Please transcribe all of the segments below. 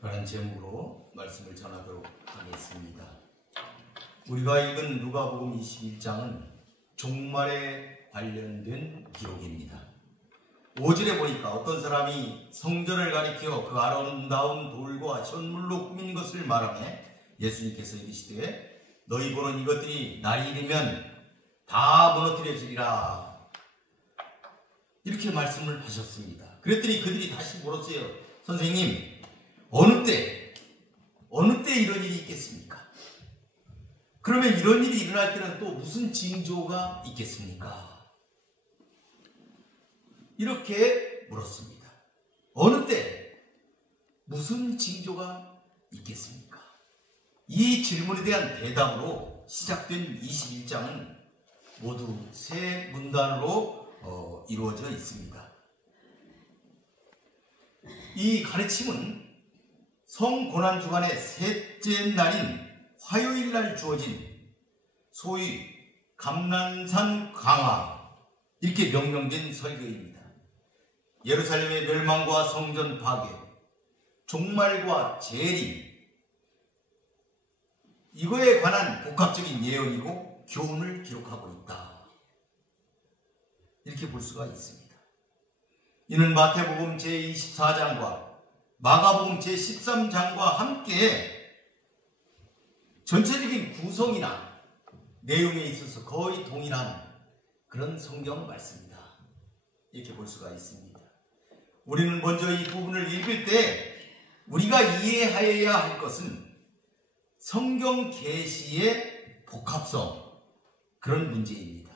라는 제목으로 말씀을 전하도록 하겠습니다. 우리가 읽은 누가복음 21장은 종말에 관련된 기록입니다. 5절에 보니까 어떤 사람이 성전을 가리켜 그 아름다운 돌과 현물로 꾸민 것을 말하며 예수님께서 이르시되 너희 보는 이것들이 날이 이르면 다 무너뜨려지리라, 이렇게 말씀을 하셨습니다. 그랬더니 그들이 다시 물었어요. 선생님, 어느 때 이런 일이 있겠습니까? 그러면 이런 일이 일어날 때는 또 무슨 징조가 있겠습니까? 이렇게 물었습니다. 어느 때 무슨 징조가 있겠습니까? 이 질문에 대한 대답으로 시작된 21장은 모두 세 문단으로 이루어져 있습니다. 이 가르침은 성고난주간의 셋째 날인 화요일날 주어진 소위 감난산 강화, 이렇게 명명된 설교입니다. 예루살렘의 멸망과 성전 파괴, 종말과 재림, 이거에 관한 복합적인 예언이고 교훈을 기록하고 있다, 이렇게 볼 수가 있습니다. 이는 마태복음 제24장과 마가복음 제13장과 함께 전체적인 구성이나 내용에 있어서 거의 동일한 그런 성경 말씀이다, 이렇게 볼 수가 있습니다. 우리는 먼저 이 부분을 읽을 때 우리가 이해하여야 할 것은 성경 계시의 복합성, 그런 문제입니다.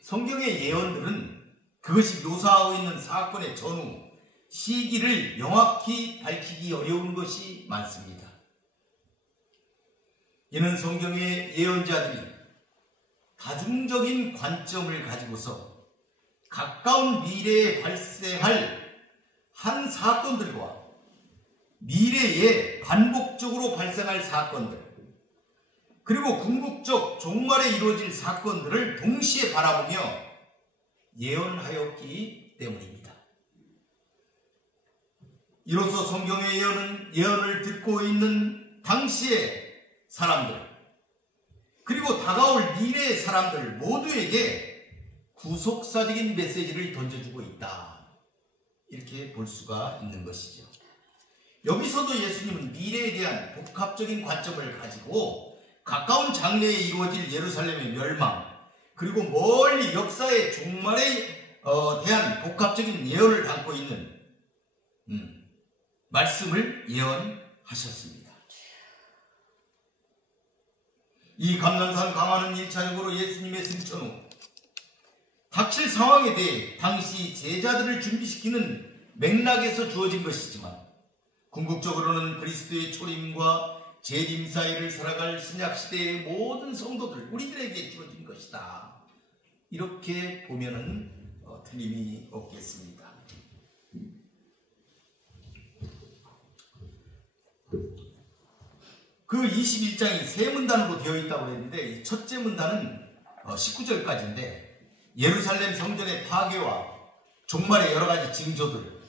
성경의 예언들은 그것이 묘사하고 있는 사건의 전후 시기를 명확히 밝히기 어려운 것이 많습니다. 이는 성경의 예언자들이 다중적인 관점을 가지고서 가까운 미래에 발생할 한 사건들과 미래에 반복적으로 발생할 사건들, 그리고 궁극적 종말에 이루어질 사건들을 동시에 바라보며 예언하였기 때문입니다. 이로써 성경의 예언을 듣고 있는 당시의 사람들, 그리고 다가올 미래의 사람들 모두에게 구속사적인 메시지를 던져주고 있다, 이렇게 볼 수가 있는 것이죠. 여기서도 예수님은 미래에 대한 복합적인 관점을 가지고 가까운 장래에 이루어질 예루살렘의 멸망, 그리고 멀리 역사의 종말에 대한 복합적인 예언을 담고 있는 말씀을 예언하셨습니다. 이 감난산 강화는 1차적으로 예수님의 승천 후 닥칠 상황에 대해 당시 제자들을 준비시키는 맥락에서 주어진 것이지만 궁극적으로는 그리스도의 초림과 재림 사이를 살아갈 신약시대의 모든 성도들, 우리들에게 주어진 것이다, 이렇게 보면은 틀림이 없겠습니다. 그 21장이 세 문단으로 되어 있다고 했는데, 첫째 문단은 19절까지인데 예루살렘 성전의 파괴와 종말의 여러 가지 징조들,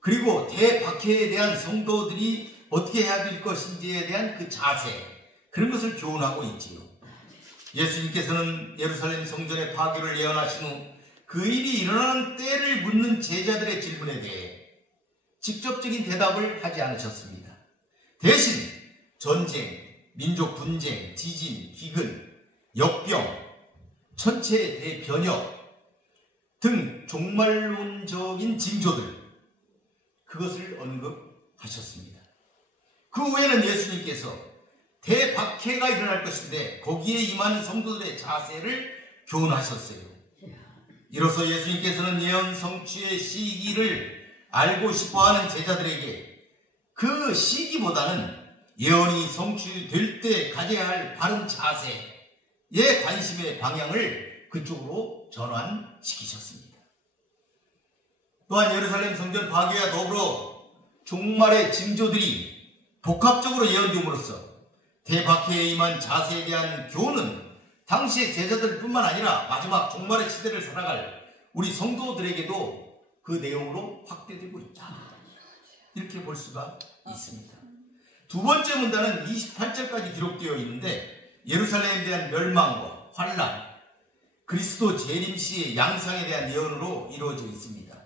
그리고 대박해에 대한 성도들이 어떻게 해야 될 것인지에 대한 그 자세, 그런 것을 교훈하고 있지요. 예수님께서는 예루살렘 성전의 파괴를 예언하신 후 그 일이 일어나는 때를 묻는 제자들의 질문에 대해 직접적인 대답을 하지 않으셨습니다. 대신 전쟁, 민족 분쟁, 지진, 기근, 역병, 천체의 대변혁 등 종말론적인 징조들, 그것을 언급하셨습니다. 그 후에는 예수님께서 대박해가 일어날 것인데 거기에 임하는 성도들의 자세를 교훈하셨어요. 이로써 예수님께서는 예언 성취의 시기를 알고 싶어하는 제자들에게 그 시기보다는 예언이 성취될 때 가져야 할 바른 자세의 관심의 방향을 그쪽으로 전환시키셨습니다. 또한 예루살렘 성전 파괴와 더불어 종말의 징조들이 복합적으로 예언됨으로써 대박해에 임한 자세에 대한 교훈은 당시의 제자들뿐만 아니라 마지막 종말의 시대를 살아갈 우리 성도들에게도 그 내용으로 확대되고 있다, 이렇게 볼 수가 있습니다. 두 번째 문단은 28절까지 기록되어 있는데 예루살렘에 대한 멸망과 환란, 그리스도 재림 시의 양상에 대한 예언으로 이루어져 있습니다.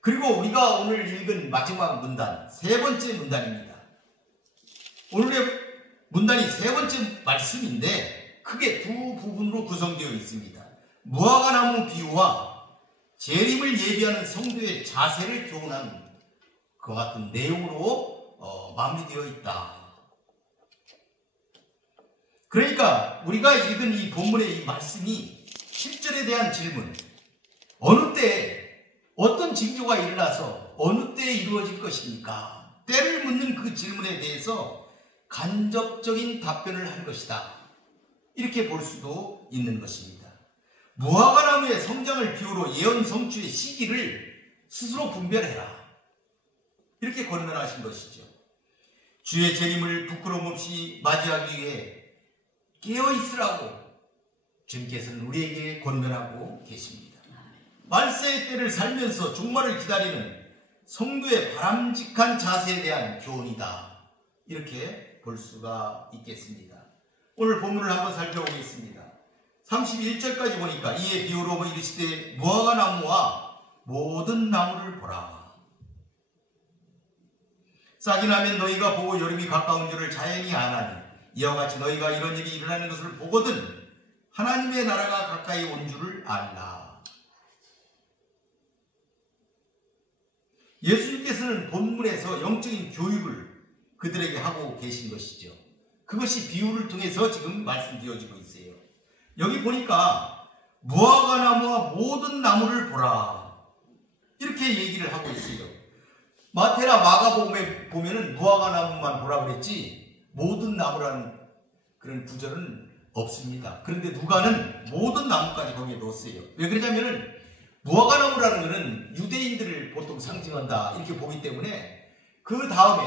그리고 우리가 오늘 읽은 마지막 문단, 세 번째 문단입니다. 오늘의 문단이 세 번째 말씀인데 크게 두 부분으로 구성되어 있습니다. 무화과나무 비유와 재림을 예비하는 성도의 자세를 교훈한 그와 같은 내용으로 마무리되어 있다. 그러니까 우리가 읽은 이 본문의 이 말씀이 7절에 대한 질문, 어느 때에 어떤 징조가 일어나서 어느 때에 이루어질 것입니까? 때를 묻는 그 질문에 대해서 간접적인 답변을 한 것이다. 이렇게 볼 수도 있는 것입니다. 무화과나무의 성장을 비유로 예언 성취의 시기를 스스로 분별해라. 이렇게 권면하신 것이죠. 주의 재림을 부끄러움 없이 맞이하기 위해 깨어있으라고 주님께서는 우리에게 권면하고 계십니다. 말세의 때를 살면서 종말을 기다리는 성도의 바람직한 자세에 대한 교훈이다. 이렇게 볼 수가 있겠습니다. 오늘 본문을 한번 살펴보겠습니다. 31절까지 보니까 이에 비유로 이르시되 무화과나무와 모든 나무를 보라. 싹이 나면 너희가 보고 여름이 가까운 줄을 자연히 아나니 이와 같이 너희가 이런 일이 일어나는 것을 보거든 하나님의 나라가 가까이 온 줄을 알라. 예수님께서는 본문에서 영적인 교육을 그들에게 하고 계신 것이죠. 그것이 비유를 통해서 지금 말씀드려지고 있어요. 여기 보니까 무화과나무와 모든 나무를 보라. 이렇게 얘기를 하고 있어요. 마태나 마가복음에 보면은 무화과나무만 보라 그랬지 모든 나무라는 그런 구절은 없습니다. 그런데 누가는 모든 나무까지 거기에 넣었어요. 왜 그러냐면은 무화과나무라는 것은 유대인들을 보통 상징한다 이렇게 보기 때문에 그 다음에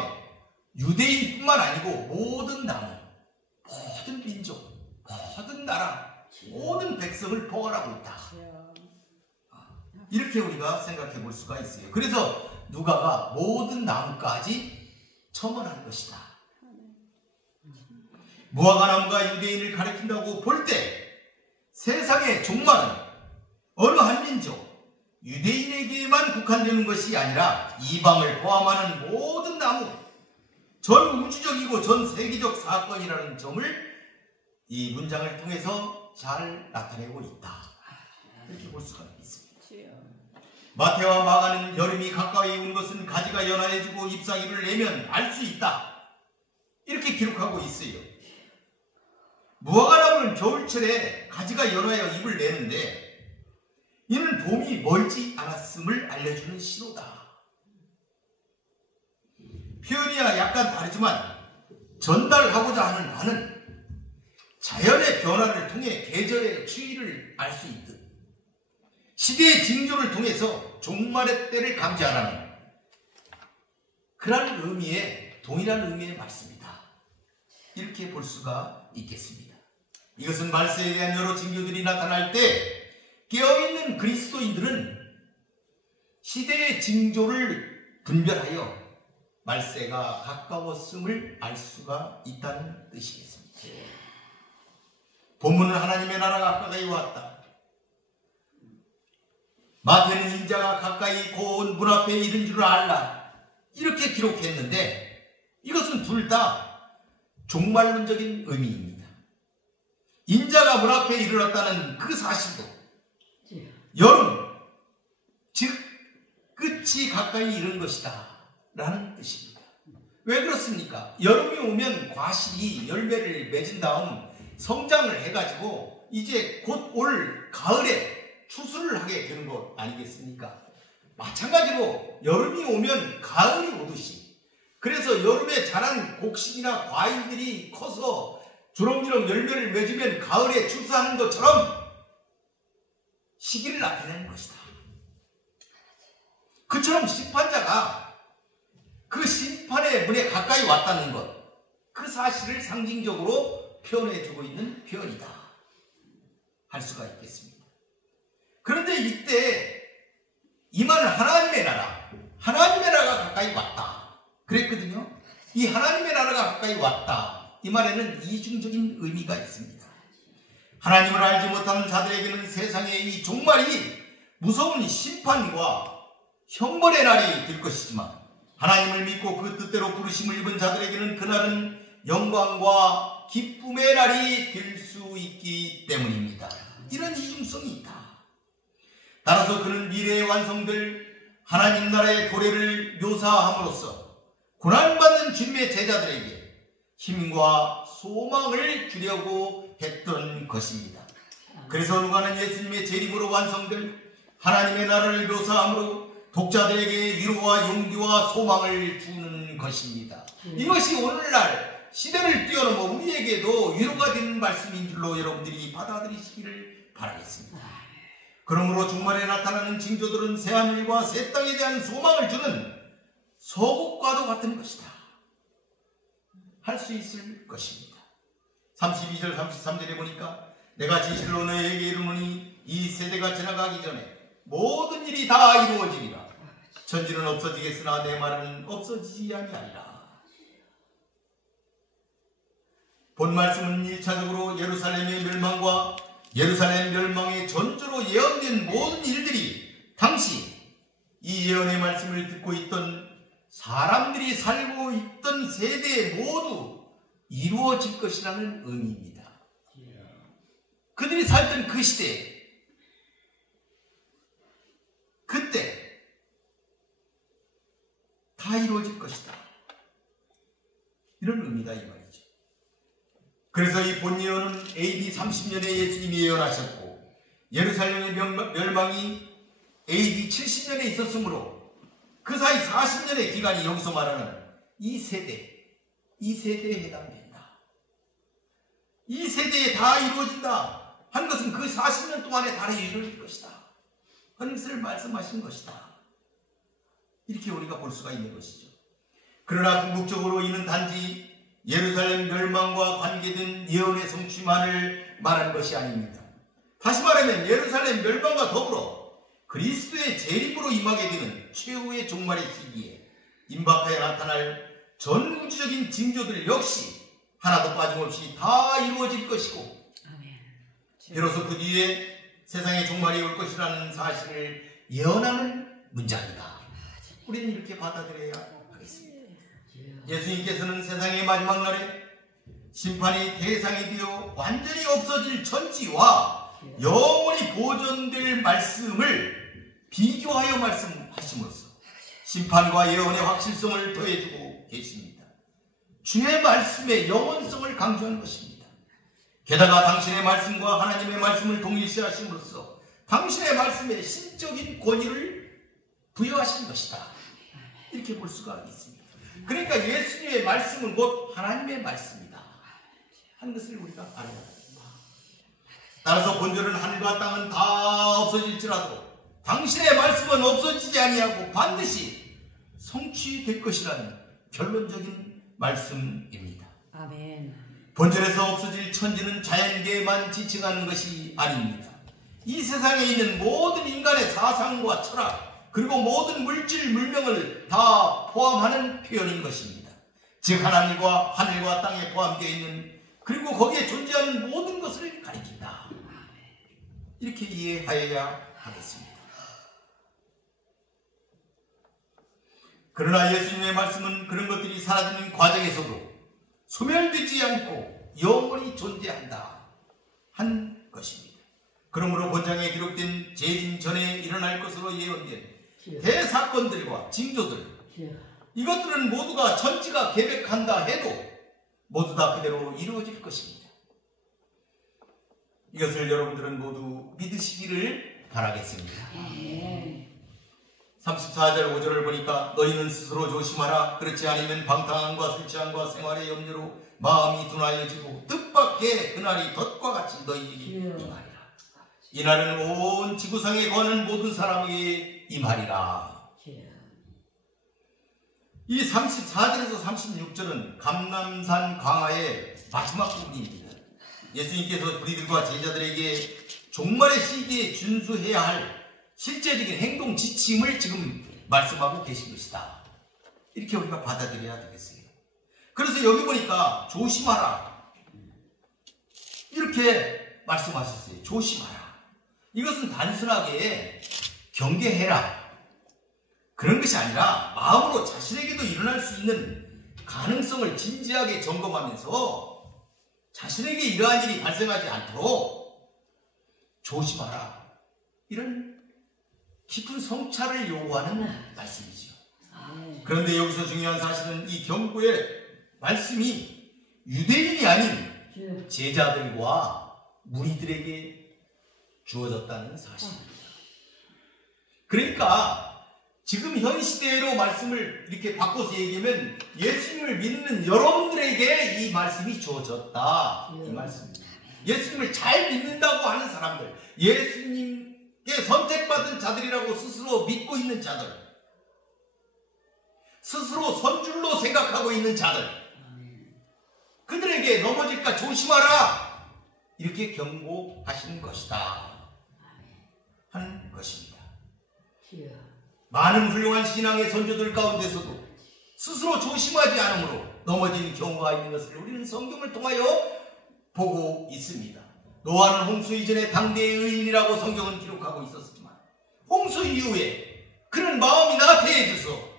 유대인뿐만 아니고 모든 나무, 모든 민족, 모든 나라, 모든 백성을 포괄하고 있다. 이렇게 우리가 생각해 볼 수가 있어요. 그래서 누가가 모든 나무까지 첨언한 것이다. 무화과나무가 유대인을 가리킨다고 볼 때 세상의 종말은 어느 한 민족, 유대인에게만 국한되는 것이 아니라 이방을 포함하는 모든 나무, 전 우주적이고 전 세계적 사건이라는 점을 이 문장을 통해서 잘 나타내고 있다. 이렇게 볼 수가 있습니다. 마태와 마가는 여름이 가까이 온 것은 가지가 연하해지고 잎사귀를 내면 알 수 있다. 이렇게 기록하고 있어요. 무화과나무는 겨울철에 가지가 연하여 잎을 내는데 이는 봄이 멀지 않았음을 알려주는 신호다. 표현이야 약간 다르지만 전달하고자 하는 바는 자연의 변화를 통해 계절의 추이를 알 수 있듯 시대의 징조를 통해서 종말의 때를 감지하라는 그런 의미의 동일한 의미의 말씀이다. 이렇게 볼 수가 있겠습니다. 이것은 말세에 대한 여러 징조들이 나타날 때 깨어있는 그리스도인들은 시대의 징조를 분별하여 말세가 가까웠음을 알 수가 있다는 뜻이겠습니다. 본문은 하나님의 나라가 가까이 왔다. 마태는 인자가 가까이 고온 문 앞에 이른 줄을 알라. 이렇게 기록했는데 이것은 둘 다 종말론적인 의미입니다. 인자가 문 앞에 이르렀다는 그 사실도 여름, 즉 끝이 가까이 이른 것이다 라는 뜻입니다. 왜 그렇습니까? 여름이 오면 과실이 열매를 맺은 다음 성장을 해가지고 이제 곧 올 가을에 추수를 하게 되는 것 아니겠습니까? 마찬가지로 여름이 오면 가을이 오듯이 그래서 여름에 자란 곡식이나 과일들이 커서 주렁주렁 열매를 맺으면 가을에 추수하는 것처럼 시기를 나타내는 것이다. 그처럼 심판자가 그 심판의 문에 가까이 왔다는 것, 그 사실을 상징적으로 표현해주고 있는 표현이다 할 수가 있겠습니다. 그런데 이때 임하는 하나님의 나라가 가까이 왔다. 그랬거든요. 이 하나님의 나라가 가까이 왔다. 이 말에는 이중적인 의미가 있습니다. 하나님을 알지 못하는 자들에게는 세상의 이 종말이 무서운 심판과 형벌의 날이 될 것이지만, 하나님을 믿고 그 뜻대로 부르심을 입은 자들에게는 그날은 영광과 기쁨의 날이 될 수 있기 때문입니다. 이런 이중성이 있다. 따라서 그는 미래에 완성될 하나님 나라의 도래를 묘사함으로써 고난받는 주님의 제자들에게 힘과 소망을 주려고 했던 것입니다. 그래서 누가는 예수님의 재림으로 완성될 하나님의 나라를 묘사함으로 독자들에게 위로와 용기와 소망을 주는 것입니다. 이것이 오늘날 시대를 뛰어넘어 우리에게도 위로가 되는 말씀인 줄로 여러분들이 받아들이시기를 바라겠습니다. 그러므로 종말에 나타나는 징조들은 새하늘과 새 땅에 대한 소망을 주는 서국과도 같은 것이다. 할 수 있을 것입니다. 32절 33절에 보니까 내가 진실로 너에게 이르노니 이 세대가 지나가기 전에 모든 일이 다 이루어지리라. 천지는 없어지겠으나 내 말은 없어지지 아니하리라. 본 말씀은 1차적으로 예루살렘의 멸망과 예루살렘 멸망의 전조로 예언된 모든 일들이 당시 이 예언의 말씀을 듣고 있던 사람들이 살고 있던 세대에 모두 이루어질 것이라는 의미입니다. 그들이 살던 그 시대, 그때 다 이루어질 것이다. 이런 의미다 이 말이죠. 그래서 이 본 예언은 AD 30년에 예수님이 예언하셨고 예루살렘의 멸망이 AD 70년에 있었으므로 그 사이 40년의 기간이 여기서 말하는 이 세대에 해당된다. 이 세대에 다 이루어진다 한 것은 그 40년 동안에 다 이루어질 것이다 하는 것을 말씀하신 것이다. 이렇게 우리가 볼 수가 있는 것이죠. 그러나 궁극적으로 이는 단지 예루살렘 멸망과 관계된 예언의 성취만을 말한 것이 아닙니다. 다시 말하면 예루살렘 멸망과 더불어 그리스도의 재림으로 임하게 되는 최후의 종말의 시기에 임박하여 나타날 전 우주적인 징조들 역시 하나도 빠짐없이 다 이루어질 것이고, 비로소 그 뒤에 세상의 종말이 올 것이라는 사실을 예언하는 문장이다. 우리는 이렇게 받아들여야 하겠습니다. 예수님께서는 세상의 마지막 날에 심판이 대상이 되어 완전히 없어질 천지와 영원히 보존될 말씀을 비교하여 말씀하심으로써 심판과 예언의 확실성을 더해주고 계십니다. 주의 말씀의 영원성을 강조하는 것입니다. 게다가 당신의 말씀과 하나님의 말씀을 동일시하심으로써 당신의 말씀에 신적인 권위를 부여하신 것이다. 이렇게 볼 수가 있습니다. 그러니까 예수님의 말씀은 곧 하나님의 말씀이다 하는 것을 우리가 알아야 합니다. 따라서 본절은 하늘과 땅은 다 없어질지라도 당신의 말씀은 없어지지 아니하고 반드시 성취될 것이라는 결론적인 말씀입니다. 아멘. 본절에서 없어질 천지는 자연계에만 지칭하는 것이 아닙니다. 이 세상에 있는 모든 인간의 사상과 철학 그리고 모든 물질, 물명을 다 포함하는 표현인 것입니다. 즉 하나님과 하늘과 땅에 포함되어 있는 그리고 거기에 존재하는 모든 것을 가리킨다. 이렇게 이해하여야 하겠습니다. 그러나 예수님의 말씀은 그런 것들이 사라지는 과정에서도 소멸되지 않고 영원히 존재한다 한 것입니다. 그러므로 본장에 기록된 재림 전에 일어날 것으로 예언된 대사건들과 징조들, 이것들은 모두가 천지가 계획한다 해도 모두 다 그대로 이루어질 것입니다. 이것을 여러분들은 모두 믿으시기를 바라겠습니다. 34절 5절을 보니까 너희는 스스로 조심하라. 그렇지 않으면 방탕함과 술 취함과 생활의 염려로 마음이 둔하여지고 뜻밖의 그날이 덫과 같이 너희에게 임하리라. 이날은 온 지구상에 거하는 모든 사람에게 임하리라. 이 34절에서 36절은 감람산 강화의 마지막 부분입니다. 예수님께서 우리들과 제자들에게 종말의 시기에 준수해야 할 실제적인 행동 지침을 지금 말씀하고 계신 것이다. 이렇게 우리가 받아들여야 되겠어요. 그래서 여기 보니까 조심하라 이렇게 말씀하셨어요. 조심하라. 이것은 단순하게 경계해라 그런 것이 아니라 마음으로 자신에게도 일어날 수 있는 가능성을 진지하게 점검하면서 자신에게 이러한 일이 발생하지 않도록 조심하라. 이런 깊은 성찰을 요구하는 말씀이죠. 그런데 여기서 중요한 사실은 이 경고의 말씀이 유대인이 아닌 제자들과 무리들에게 주어졌다는 사실입니다. 그러니까 지금 현 시대로 말씀을 이렇게 바꿔서 얘기하면 예수님을 믿는 여러분들에게 이 말씀이 주어졌다. 이 말씀입니다. 예수님을 잘 믿는다고 하는 사람들, 예수님께 선택받은 자들이라고 스스로 믿고 있는 자들, 스스로 선줄로 생각하고 있는 자들, 그들에게 넘어질까 조심하라 이렇게 경고하시는 것이다 하는 것입니다. 많은 훌륭한 신앙의 선조들 가운데서도 스스로 조심하지 않으므로 넘어지는 경우가 있는 것을 우리는 성경을 통하여 보고 있습니다. 노아는 홍수 이전에 당대의 의인이라고 성경은 기록하고 있었지만 홍수 이후에 그는 마음이 나태해져서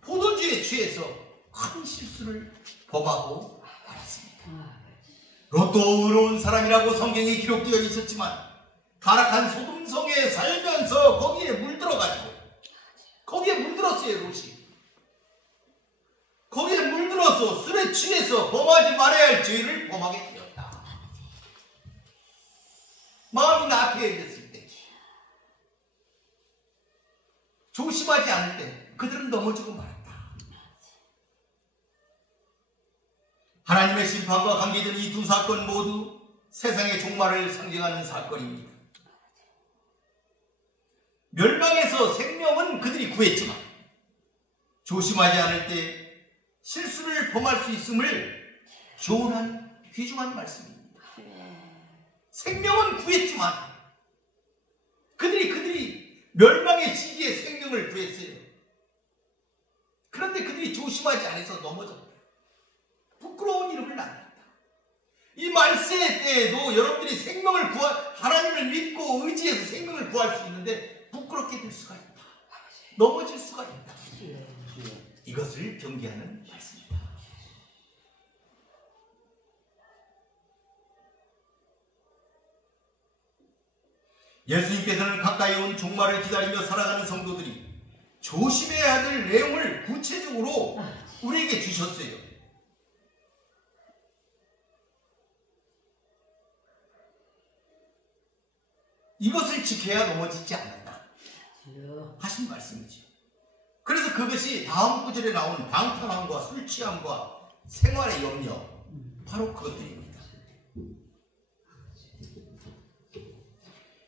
포도주에 취해서 큰 실수를 범하고 말았습니다. 롯도 의로운 사람이라고 성경에 기록되어 있었지만 타락한 소돔성에 살면서 거기에 물들어가지고 거기에 물들었어요. 롯이 거기에 물들어서 술에 취해서 범하지 말아야 할 죄를 범하게 되었다. 마음이 나태해졌을 때 조심하지 않을 때 그들은 넘어지고 말았다. 하나님의 심판과 관계된 이 두 사건 모두 세상의 종말을 상징하는 사건입니다. 멸망에서 생명은 그들이 구했지만 조심하지 않을 때 실수를 범할 수 있음을 교훈한 귀중한 말씀입니다. 생명은 구했지만 그들이 멸망의 시기에 생명을 구했어요. 그런데 그들이 조심하지 않아서 넘어졌다. 부끄러운 이름을 남겼다. 이 말세 때에도 여러분들이 생명을 하나님을 믿고 의지해서 생명을 구할 수 있는데 부끄럽게 될 수가 있다. 넘어질 수가 있다. 이것을 경계하는 말씀입니다. 예수님께서는 가까이 온 종말을 기다리며 살아가는 성도들이 조심해야 될 내용을 구체적으로 우리에게 주셨어요. 이것을 지켜야 넘어지지 않는다 하신 말씀이죠. 그래서 그것이 다음 구절에 나오는 방탕함과 술 취함과 생활의 염려, 바로 그것들입니다.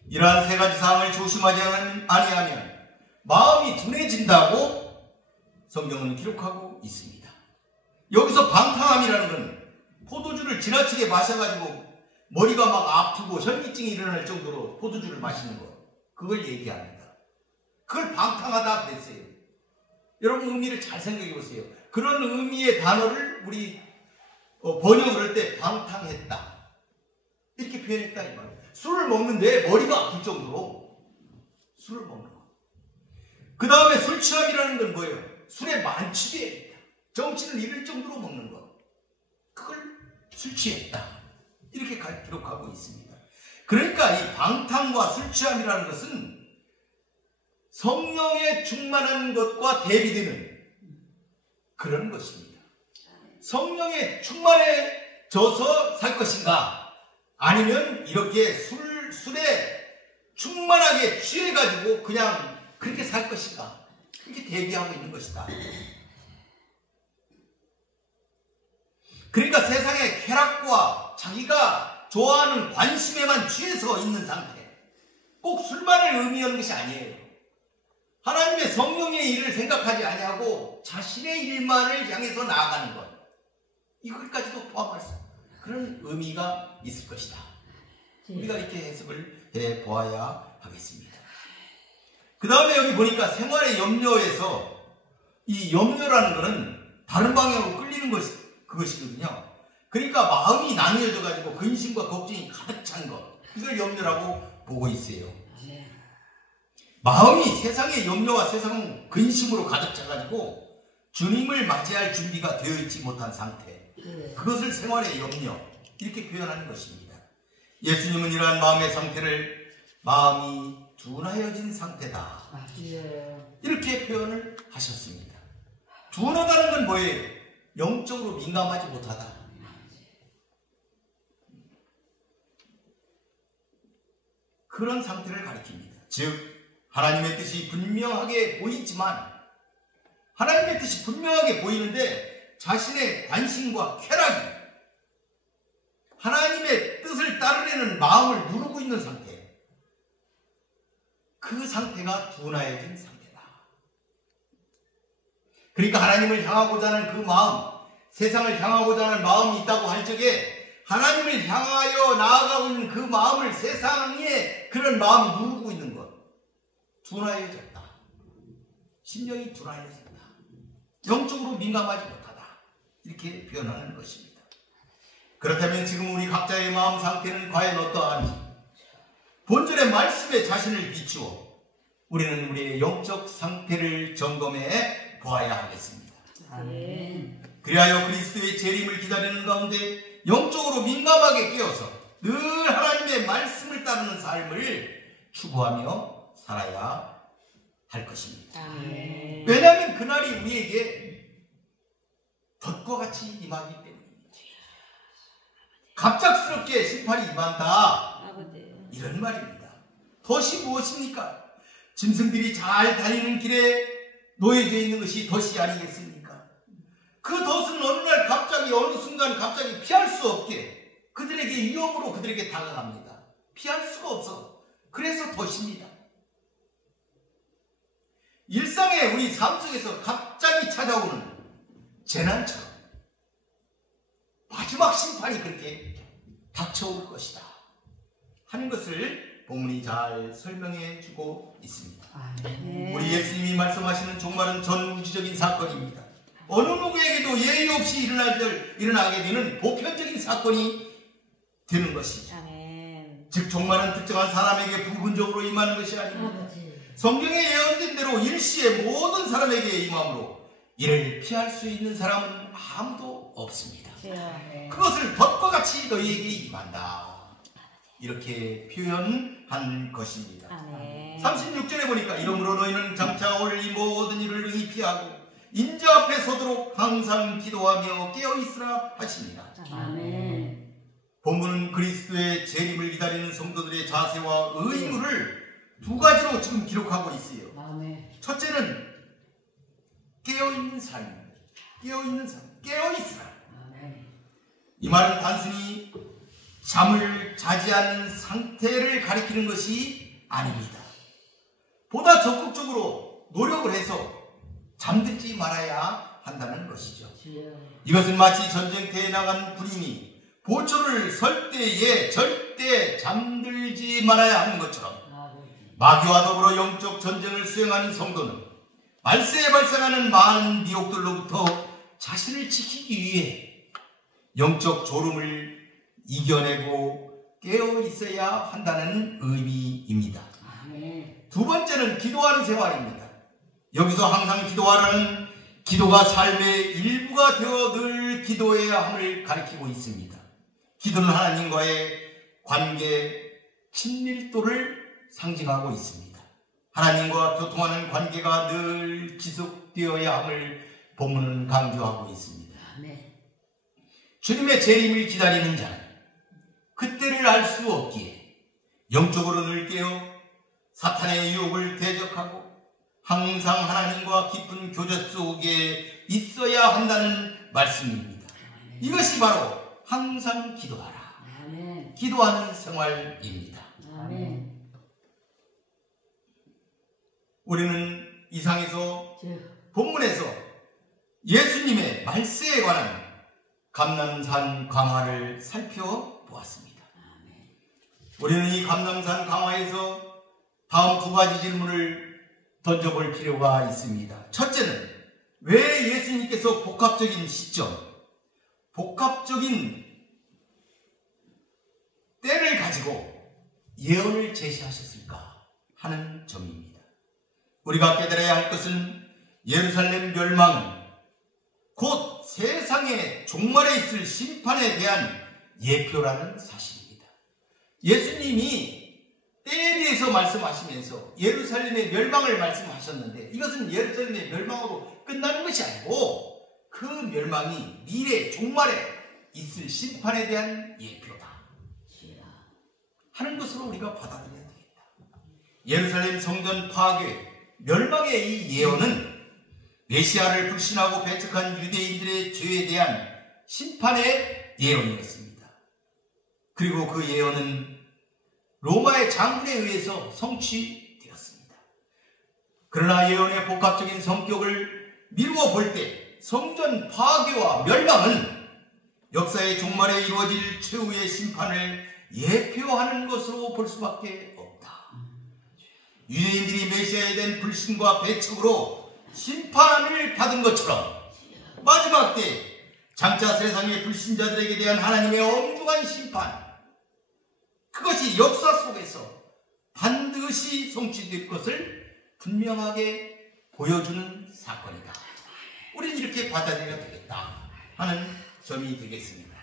이러한 세 가지 사항을 조심하지 아니하면 마음이 둔해진다고 성경은 기록하고 있습니다. 여기서 방탕함이라는 것은 포도주를 지나치게 마셔가지고 머리가 막 아프고 현기증이 일어날 정도로 포도주를 마시는 것, 그걸 얘기합니다. 그걸 방탕하다 그랬어요. 여러분 의미를 잘 생각해 보세요. 그런 의미의 단어를 우리 번역을 할 때 방탕했다 이렇게 표현했다 이 말이에요. 술을 먹는데 머리가 아플 정도로 술을 먹는 것. 그 다음에 술 취함이라는 건 뭐예요? 술에 만취돼 정신을 잃을 정도로 먹는 것. 그걸 술 취했다 이렇게 기록하고 있습니다. 그러니까 이 방탕과 술 취함이라는 것은 성령에 충만한 것과 대비되는 그런 것입니다. 성령에 충만해져서 살 것인가, 아니면 이렇게 술에 충만하게 취해가지고 그냥 그렇게 살 것인가, 그렇게 대비하고 있는 것이다. 그러니까 세상의 쾌락과 자기가 좋아하는 관심에만 취해서 있는 상태, 꼭 술만을 의미하는 것이 아니에요. 하나님의 성령의 일을 생각하지 아니하고 자신의 일만을 향해서 나아가는 것, 이것까지도 포함할 수 그런 의미가 있을 것이다. 우리가 이렇게 해석을 해보아야 하겠습니다. 그 다음에 여기 보니까 생활의 염려에서 이 염려라는 것은 다른 방향으로 끌리는 그것이거든요. 그러니까 마음이 나뉘어져 가지고 근심과 걱정이 가득 찬 것, 이걸 염려라고 보고 있어요. 마음이 세상의 염려와 세상 근심으로 가득 차가지고 주님을 맞이할 준비가 되어 있지 못한 상태, 그것을 생활의 염려, 이렇게 표현하는 것입니다. 예수님은 이러한 마음의 상태를 마음이 둔하여진 상태다, 이렇게 표현을 하셨습니다. 둔하다는 건 뭐예요? 영적으로 민감하지 못하다. 그런 상태를 가리킵니다. 즉 하나님의 뜻이 분명하게 보이지만, 하나님의 뜻이 분명하게 보이는데 자신의 관심과 쾌락이 하나님의 뜻을 따르려는 마음을 누르고 있는 상태, 그 상태가 둔하여진 상태다. 그러니까 하나님을 향하고자 하는 그 마음, 세상을 향하고자 하는 마음이 있다고 할 적에 하나님을 향하여 나아가고 있는 그 마음을 세상에 그런 마음이 누르고 있는 것, 둔하여졌다. 심령이 둔하여졌다. 영적으로 민감하지 못하다. 이렇게 표현하는 것입니다. 그렇다면 지금 우리 각자의 마음 상태는 과연 어떠한지, 본절의 말씀에 자신을 비추어 우리는 우리의 영적 상태를 점검해 보아야 하겠습니다. 아멘. 그리하여 그리스도의 재림을 기다리는 가운데 영적으로 민감하게 깨어서 늘 하나님의 말씀을 따르는 삶을 추구하며 살아야 할 것입니다. 아멘. 왜냐하면 그날이 우리에게 덫과 같이 임하기 때문입니다. 갑작스럽게 심판이 임한다, 이런 말입니다. 덫이 무엇입니까? 짐승들이 잘 다니는 길에 놓여져 있는 것이 덫이 아니겠습니까? 그 덫은 어느 날 갑자기, 어느 순간 갑자기 피할 수 없게 그들에게 위험으로 그들에게 다가갑니다. 피할 수가 없어. 그래서 덫입니다. 일상의 우리 삶 속에서 갑자기 찾아오는 재난처럼 마지막 심판이 그렇게 닥쳐올 것이다 하는 것을 본문이 잘 설명해 주고 있습니다. 아멘. 우리 예수님이 말씀하시는 종말은 전우주적인 사건입니다. 어느 누구에게도 예의 없이 일어나게 되는 보편적인 사건이 되는 것이죠. 아멘. 즉 종말은 특정한 사람에게 부분적으로 임하는 것이 아닙니다. 성경에 예언된 대로 일시에 모든 사람에게 임함으로 이를 피할 수 있는 사람은 아무도 없습니다. 그것을 덫과 같이 너희에게 임한다, 이렇게 표현한 것입니다. 아멘. 36절에 보니까 이러므로 너희는 장차 올 이 모든 일을 능히 피하고 인자 앞에 서도록 항상 기도하며 깨어있으라 하십니다. 아멘. 본문은 그리스도의 재림을 기다리는 성도들의 자세와 의무를 두 가지로 지금 기록하고 있어요. 아멘. 첫째는 깨어있는 삶입니다. 깨어있는 삶, 깨어있으라. 아멘. 이 말은 단순히 잠을 자지 않는 상태를 가리키는 것이 아닙니다. 보다 적극적으로 노력을 해서 잠들지 말아야 한다는 것이죠. 이것은 마치 전쟁터에 나간 군인이 보초를 설 때에 절대 잠들지 말아야 하는 것처럼, 마귀와 더불어 영적 전쟁을 수행하는 성도는 말세에 발생하는 많은 미혹들로부터 자신을 지키기 위해 영적 졸음을 이겨내고 깨어 있어야 한다는 의미입니다. 두 번째는 기도하는 생활입니다. 여기서 항상 기도하라는, 기도가 삶의 일부가 되어 늘 기도해야 함을 가리키고 있습니다. 기도는 하나님과의 관계 친밀도를 상징하고 있습니다. 하나님과 교통하는 관계가 늘 지속되어야 함을 본문은 강조하고 있습니다. 주님의 재림을 기다리는 자는 그때를 알 수 없기에 영적으로 늘 깨어 사탄의 유혹을 대적하고 항상 하나님과 깊은 교제 속에 있어야 한다는 말씀입니다. 이것이 바로 항상 기도하라, 기도하는 생활입니다. 우리는 이상에서, 본문에서 예수님의 말세에 관한 감람산 강화를 살펴보았습니다. 우리는 이 감람산 강화에서 다음 두 가지 질문을 던져볼 필요가 있습니다. 첫째는 왜 예수님께서 복합적인 시점, 복합적인 때를 가지고 예언을 제시하셨을까 하는 점입니다. 우리가 깨달아야 할 것은 예루살렘 멸망은 곧 세상의 종말에 있을 심판에 대한 예표라는 사실입니다. 예수님이 때에 대해서 말씀하시면서 예루살렘의 멸망을 말씀하셨는데, 이것은 예루살렘의 멸망으로 끝나는 것이 아니고 그 멸망이 미래 종말에 있을 심판에 대한 예표다 하는 것으로 우리가 받아들여야 되겠다. 예루살렘 성전 파괴, 멸망의 이 예언은 메시아를 불신하고 배척한 유대인들의 죄에 대한 심판의 예언이었습니다. 그리고 그 예언은 로마의 장군에 의해서 성취되었습니다. 그러나 예언의 복합적인 성격을 미루어 볼 때 성전 파괴와 멸망은 역사의 종말에 이루어질 최후의 심판을 예표하는 것으로 볼 수밖에 없다. 유대인들이 메시아에 대한 불신과 배척으로 심판을 받은 것처럼 마지막 때 장차 세상의 불신자들에게 대한 하나님의 엄중한 심판, 그것이 역사 속에서 반드시 성취될 것을 분명하게 보여주는 사건이다. 우리는 이렇게 받아들여야 되겠다 하는 점이 되겠습니다.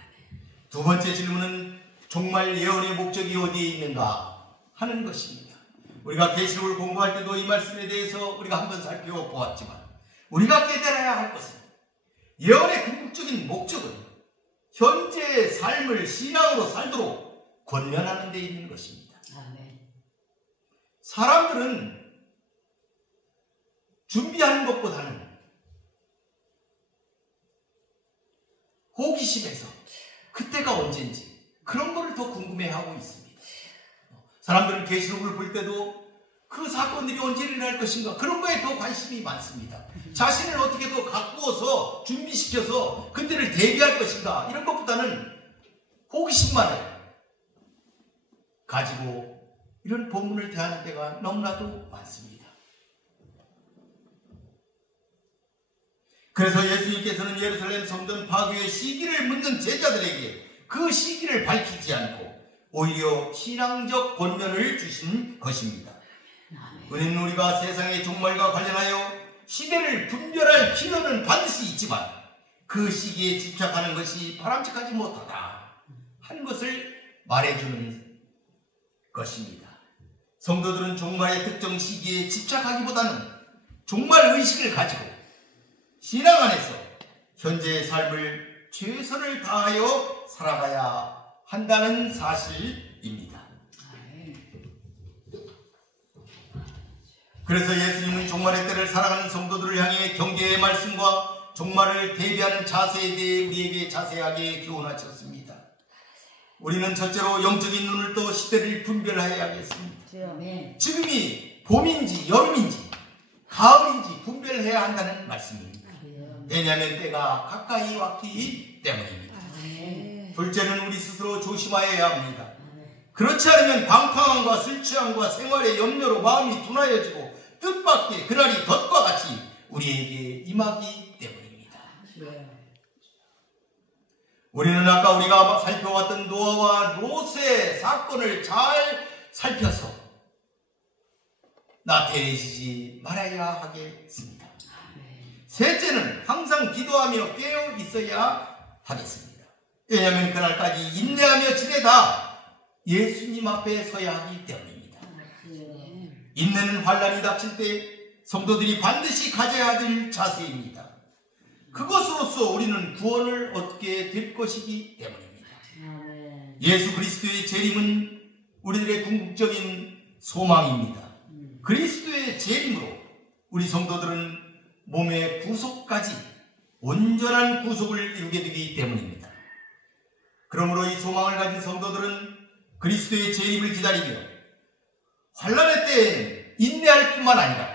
두 번째 질문은 종말 예언의 목적이 어디에 있는가 하는 것입니다. 우리가 계시록을 공부할 때도 이 말씀에 대해서 우리가 한번 살펴보았지만, 우리가 깨달아야 할 것은 예언의 궁극적인 목적은 현재의 삶을 신앙으로 살도록 권면하는 데 있는 것입니다. 사람들은 준비하는 것보다는 호기심에서 그때가 언제인지 그런 것을 더 궁금해하고 있습니다. 사람들은 계시록을 볼 때도 그 사건들이 언제 일어날 것인가, 그런 거에 더 관심이 많습니다. 자신을 어떻게 더 가꾸어서 준비시켜서 그때를 대비할 것인가, 이런 것보다는 호기심만을 가지고 이런 본문을 대하는 데가 너무나도 많습니다. 그래서 예수님께서는 예루살렘 성전 파괴의 시기를 묻는 제자들에게 그 시기를 밝히지 않고 오히려 신앙적 권면을 주신 것입니다. 은혜는 우리가 세상의 종말과 관련하여 시대를 분별할 필요는 반드시 있지만 그 시기에 집착하는 것이 바람직하지 못하다 하는 것을 말해주는 것입니다. 성도들은 종말의 특정 시기에 집착하기보다는 종말 의식을 가지고 신앙 안에서 현재의 삶을 최선을 다하여 살아가야 한다는 사실입니다. 그래서 예수님은 종말의 때를 살아가는 성도들을 향해 경계의 말씀과 종말을 대비하는 자세에 대해 우리에게 자세하게 교훈하셨습니다. 우리는 첫째로 영적인 눈을 떠 시대를 분별해야겠습니다. 지금이 봄인지 여름인지 가을인지 분별해야 한다는 말씀입니다. 왜냐하면 때가 가까이 왔기 때문입니다. 둘째는 우리 스스로 조심하여야 합니다. 그렇지 않으면 방탕함과 술 취함과 생활의 염려로 마음이 둔하여지고 뜻밖의 그날이 덫과 같이 우리에게 임하기 때문입니다. 우리는 아까 우리가 살펴왔던 노아와 롯의 사건을 잘 살펴서 나태해지지 말아야 하겠습니다. 셋째는 항상 기도하며 깨어 있어야 하겠습니다. 왜냐하면 그날까지 인내하며 지내다 예수님 앞에 서야 하기 때문입니다. 인내는 환난이 닥칠 때 성도들이 반드시 가져야 될 자세입니다. 그것으로서 우리는 구원을 얻게 될 것이기 때문입니다. 예수 그리스도의 재림은 우리들의 궁극적인 소망입니다. 그리스도의 재림으로 우리 성도들은 몸의 구속까지 온전한 구속을 이루게 되기 때문입니다. 그러므로 이 소망을 가진 성도들은 그리스도의 재림을 기다리며 환난의 때에는 인내할 뿐만 아니라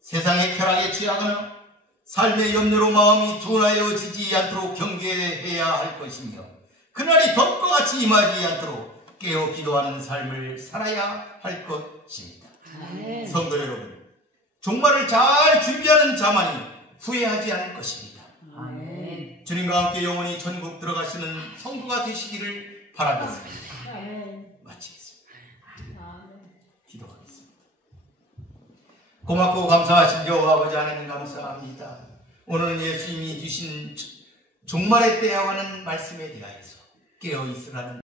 세상의 쾌락에 취하거나 삶의 염려로 마음이 둔하여지지 않도록 경계해야 할 것이며 그날이 덫과 같이 임하지 않도록 깨어 기도하는 삶을 살아야 할 것입니다. 성도 여러분, 종말을 잘 준비하는 자만이 후회하지 않을 것입니다. 아멘. 주님과 함께 영원히 천국 들어가시는 성도가 되시기를 바라겠습니다. 아멘. 마치겠습니다. 아멘. 기도하겠습니다. 고맙고 감사하신 여호와 아버지 하나님 감사합니다. 오늘은 예수님이 주신 종말의 때야와는 말씀에 대하여서 깨어있으라는